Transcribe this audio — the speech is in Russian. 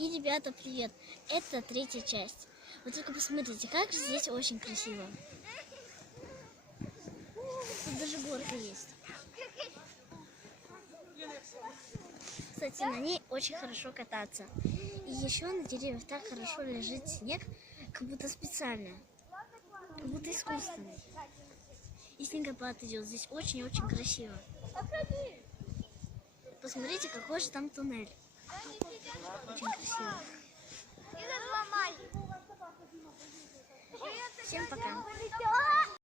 И, ребята, привет! Это третья часть. Вы только посмотрите, как же здесь очень красиво. Тут даже горка есть. Кстати, на ней очень хорошо кататься. И еще на деревьях так хорошо лежит снег, как будто специально, как будто искусственный. И снегопад идет. Здесь очень-очень красиво. Посмотрите, какой же там туннель. Очень красиво. Всем пока.